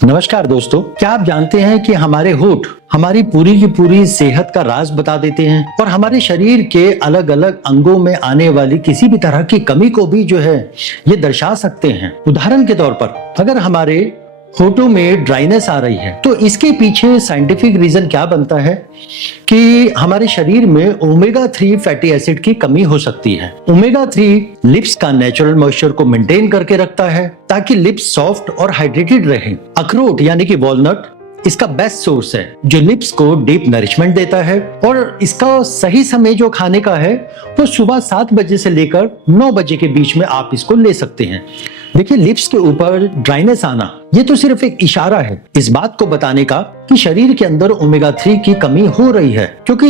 नमस्कार दोस्तों, क्या आप जानते हैं कि हमारे होठ हमारी पूरी की पूरी सेहत का राज बता देते हैं और हमारे शरीर के अलग अलग अंगों में आने वाली किसी भी तरह की कमी को भी ये दर्शा सकते हैं। उदाहरण के तौर पर अगर हमारे होठों में ड्राइनेस आ रही है तो इसके पीछे साइंटिफिक रीजन क्या बनता है कि हमारे शरीर में ओमेगा 3 फैटी एसिड की कमी हो सकती है। ओमेगा 3 लिप्स का नेचुरल मॉइस्चर को मेंटेन करके रखता है ताकि लिप्स सॉफ्ट और हाइड्रेटेड रहे। अखरोट यानी कि वॉलनट इसका बेस्ट सोर्स है जो लिप्स को डीप नरिशमेंट देता है और इसका सही समय जो खाने का है वो सुबह 7 बजे से लेकर 9 बजे के बीच में आप इसको ले सकते हैं। देखिए, लिप्स के ऊपर ड्राइनेस आना ये तो सिर्फ एक इशारा है इस बात को बताने का कि शरीर के अंदर ओमेगा 3 की कमी हो रही है, क्योंकि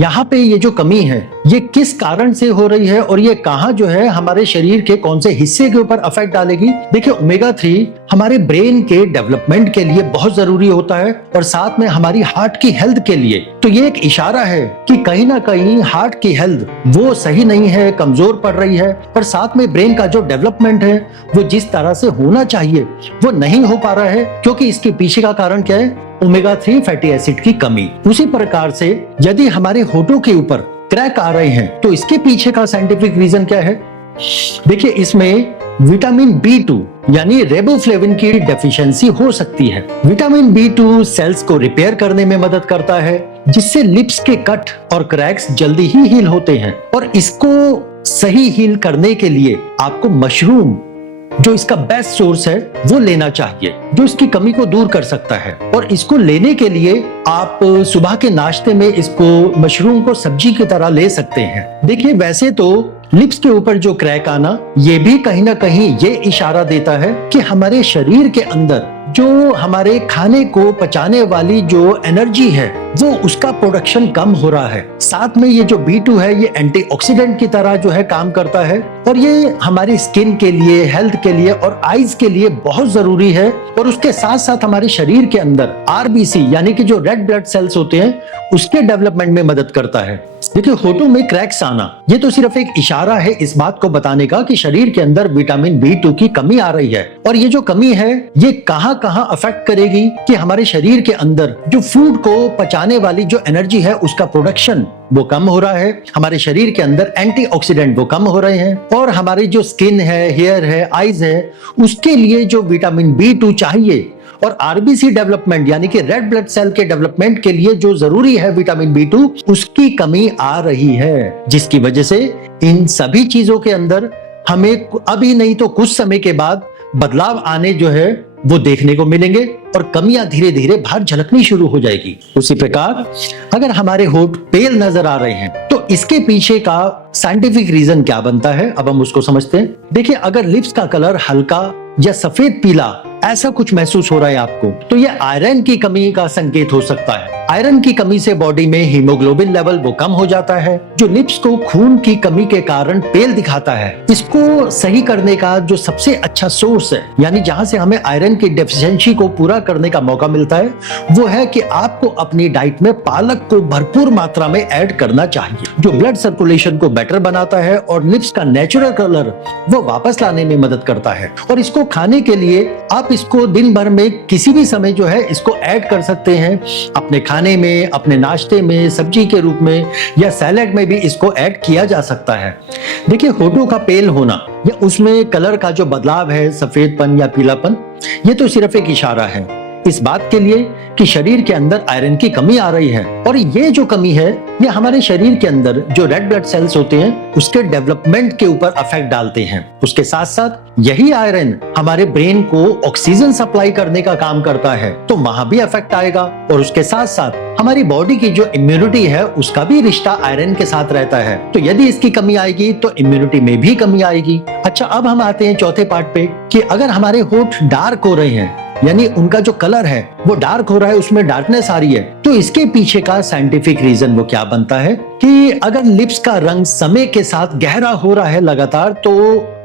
यहाँ पे ये जो कमी है ये किस कारण से हो रही है और ये कहाँ हमारे शरीर के कौन से हिस्से के ऊपर अफेक्ट डालेगी। देखिए, ओमेगा 3 हमारे ब्रेन के डेवलपमेंट के लिए बहुत जरूरी होता है और साथ में हमारी हार्ट की हेल्थ के लिए। तो ये एक इशारा है कि कहीं ना कहीं हार्ट की हेल्थ वो सही नहीं है, कमजोर पड़ रही है और साथ में ब्रेन का जो डेवलपमेंट है वो जिस तरह से होना चाहिए वो नहीं हो पा रहा है, क्योंकि इसके पीछे का कारण क्या है? ओमेगा 3 फैटी एसिड की कमी। उसी प्रकार से यदि हमारे होठों के ऊपर क्रैक आ रहे हैं तो इसके पीछे का साइंटिफिक रीजन क्या है? देखिए, इसमें विटामिन B2 यानी रेबोफ्लेविन की डेफिशिएंसी हो सकती है। विटामिन B2 सेल्स को रिपेयर करने में मदद करता है जिससे लिप्स के कट और क्रैक्स जल्दी ही हील होते हैं और इसको सही हील करने के लिए आपको मशरूम जो इसका बेस्ट सोर्स है वो लेना चाहिए, जो इसकी कमी को दूर कर सकता है। और इसको लेने के लिए आप सुबह के नाश्ते में इसको मशरूम को सब्जी की तरह ले सकते हैं। देखिए, वैसे तो लिप्स के ऊपर जो क्रैक आना ये भी कहीं ना कहीं ये इशारा देता है कि हमारे शरीर के अंदर जो हमारे खाने को पचाने वाली जो एनर्जी है वो उसका प्रोडक्शन कम हो रहा है। साथ में ये जो B2 है ये एंटीऑक्सीडेंट की तरह काम करता है और ये हमारी स्किन के लिए, हेल्थ के लिए और आईज के लिए बहुत जरूरी है। और उसके साथ साथ हमारे शरीर के अंदर RBC यानी कि जो रेड ब्लड सेल्स होते हैं उसके डेवलपमेंट में मदद करता है। देखिए, होठों में क्रैक्स आना ये तो सिर्फ एक इशारा है इस बात को बताने का कि शरीर के अंदर विटामिन B2 की कमी आ रही है और ये जो कमी है ये कहां कहां अफेक्ट करेगी कि हमारे शरीर के अंदर जो फूड को पचाने वाली जो एनर्जी है उसका प्रोडक्शन वो कम हो रहा है, हमारे शरीर के अंदर एंटीऑक्सीडेंट वो कम हो रहे हैं और हमारी जो स्किन है, हेयर है, आईज है उसके लिए जो विटामिन B2 चाहिए और RBC डेवलपमेंट यानी कि रेड ब्लड सेल के डेवलपमेंट के लिए जो जरूरी है विटामिन B2 उसकी कमी आ रही है, जिसकी वजह से इन सभी चीजों के अंदर हमें अभी नहीं तो कुछ समय के बाद बदलाव आने वो देखने को मिलेंगे और कमियां धीरे धीरे बाहर झलकनी शुरू हो जाएगी। उसी प्रकार अगर हमारे होठ पेल नजर आ रहे हैं तो इसके पीछे का साइंटिफिक रीजन क्या बनता है, अब हम उसको समझते हैं। देखिए, अगर लिप्स का कलर हल्का या सफेद पीला ऐसा कुछ महसूस हो रहा है आपको तो यह आयरन की कमी का संकेत हो सकता है। आयरन की कमी से बॉडी में हीमोग्लोबिन लेवल वो कम हो जाता है जो लिप्स को खून की कमी के कारण पेल दिखाता है। इसको सही करने का जो सबसे अच्छा सोर्स है यानी जहां से हमें आयरन की डेफिशिएंसी को पूरा करने का मौका मिलता है वो है कि आपको अपनी डाइट में पालक को भरपूर मात्रा में ऐड करना चाहिए, जो ब्लड सर्कुलेशन को बेटर बनाता है और लिप्स का नेचुरल कलर वो वापस लाने में मदद करता है। और इसको खाने के लिए आप इसको दिन भर में किसी भी समय इसको ऐड कर सकते हैं अपने खाने में, अपने नाश्ते में, सब्जी के रूप में या सैलेड में भी इसको ऐड किया जा सकता है। देखिए, होठों का पेल होना या उसमें कलर का जो बदलाव है, सफेदपन या पीलापन, ये तो सिर्फ एक इशारा है इस बात के लिए कि शरीर के अंदर आयरन की कमी आ रही है और ये जो कमी है ये हमारे शरीर के अंदर जो रेड ब्लड सेल्स होते हैं उसके डेवलपमेंट के ऊपर अफेक्ट डालते हैं। उसके साथ साथ यही आयरन हमारे ब्रेन को ऑक्सीजन सप्लाई करने का काम करता है तो वहां भी अफेक्ट आएगा और उसके साथ साथ हमारी बॉडी की जो इम्यूनिटी है उसका भी रिश्ता आयरन के साथ रहता है। तो यदि इसकी कमी आएगी तो इम्यूनिटी में भी कमी आएगी। अच्छा, अब हम आते हैं चौथे पार्ट पे कि अगर हमारे होठ डार्क हो रहे हैं यानी उनका जो कलर है वो डार्क हो रहा है, उसमें डार्कनेस आ रही है तो इसके पीछे का साइंटिफिक रीजन वो क्या बनता है कि अगर लिप्स का रंग समय के साथ गहरा हो रहा है लगातार तो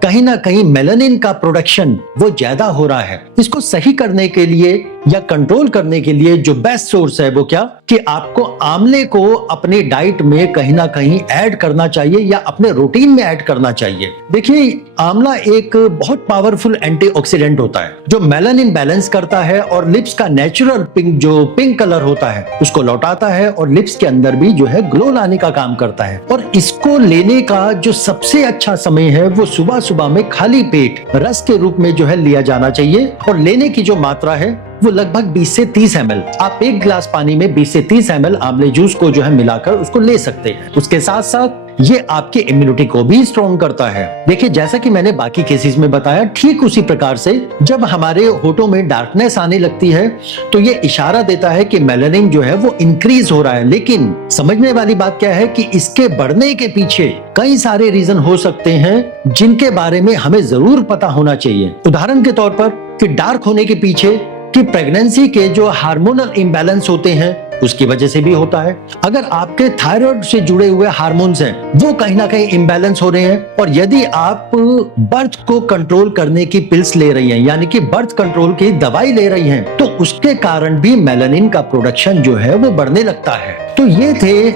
कहीं ना कहीं मेलानिन का प्रोडक्शन वो ज्यादा हो रहा है। इसको सही करने के लिए या कंट्रोल करने के लिए जो बेस्ट सोर्स है वो क्या, कि आपको आंवले को अपने डाइट में कहीं ना कहीं ऐड करना चाहिए या अपने रूटीन में ऐड करना चाहिए। देखिए, आंवला एक बहुत पावरफुल एंटीऑक्सीडेंट होता है जो मेलानिन बैलेंस करता है और लिप्स का नेचुरल पिंक कलर होता है उसको लौटाता है और लिप्स के अंदर भी जो है ग्लो लाने का काम करता है। और इसको लेने का जो सबसे अच्छा समय है वो सुबह सुबह में खाली पेट रस के रूप में जो है लिया जाना चाहिए। और लेने की जो मात्रा है वो लगभग 20 से 30 ml। आप एक गिलास पानी में 20 से 30 ml आंवले जूस को जो है मिलाकर उसको ले सकते हैं। उसके साथ साथ ये आपके इम्यूनिटी को भी स्ट्रॉन्ग करता है। देखिए, जैसा कि मैंने बाकी केसेस में बताया, ठीक उसी प्रकार से जब हमारे होठों में डार्कनेस आने लगती है तो ये इशारा देता है कि मेलानिन जो है वो इंक्रीज हो रहा है। लेकिन समझने वाली बात क्या है कि इसके बढ़ने के पीछे कई सारे रीजन हो सकते हैं जिनके बारे में हमें जरूर पता होना चाहिए। उदाहरण के तौर पर कि डार्क होने के पीछे कि प्रेगनेंसी के जो हार्मोनल इम्बैलेंस होते हैं उसकी वजह से भी होता है। अगर आपके थायराइड से जुड़े हुए हार्मोन्स हैं वो कहीं ना कहीं इम्बैलेंस हो रहे हैं, और यदि आप बर्थ को कंट्रोल करने की पिल्स ले रही हैं यानी कि बर्थ कंट्रोल की दवाई ले रही हैं, तो उसके कारण भी मेलानिन का प्रोडक्शन जो है वो बढ़ने लगता है। तो ये थे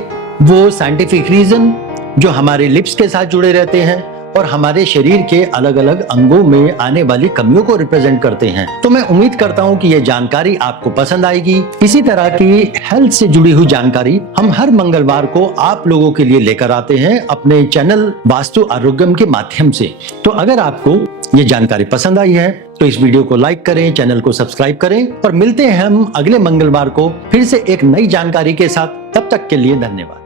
वो साइंटिफिक रीजन जो हमारे लिप्स के साथ जुड़े रहते हैं और हमारे शरीर के अलग अलग अंगों में आने वाली कमियों को रिप्रेजेंट करते हैं। तो मैं उम्मीद करता हूं कि ये जानकारी आपको पसंद आएगी। इसी तरह की हेल्थ से जुड़ी हुई जानकारी हम हर मंगलवार को आप लोगों के लिए लेकर आते हैं अपने चैनल वास्तु आरोग्यम के माध्यम से। तो अगर आपको ये जानकारी पसंद आई है तो इस वीडियो को लाइक करें, चैनल को सब्सक्राइब करें, और मिलते हैं हम अगले मंगलवार को फिर से एक नई जानकारी के साथ। तब तक के लिए धन्यवाद।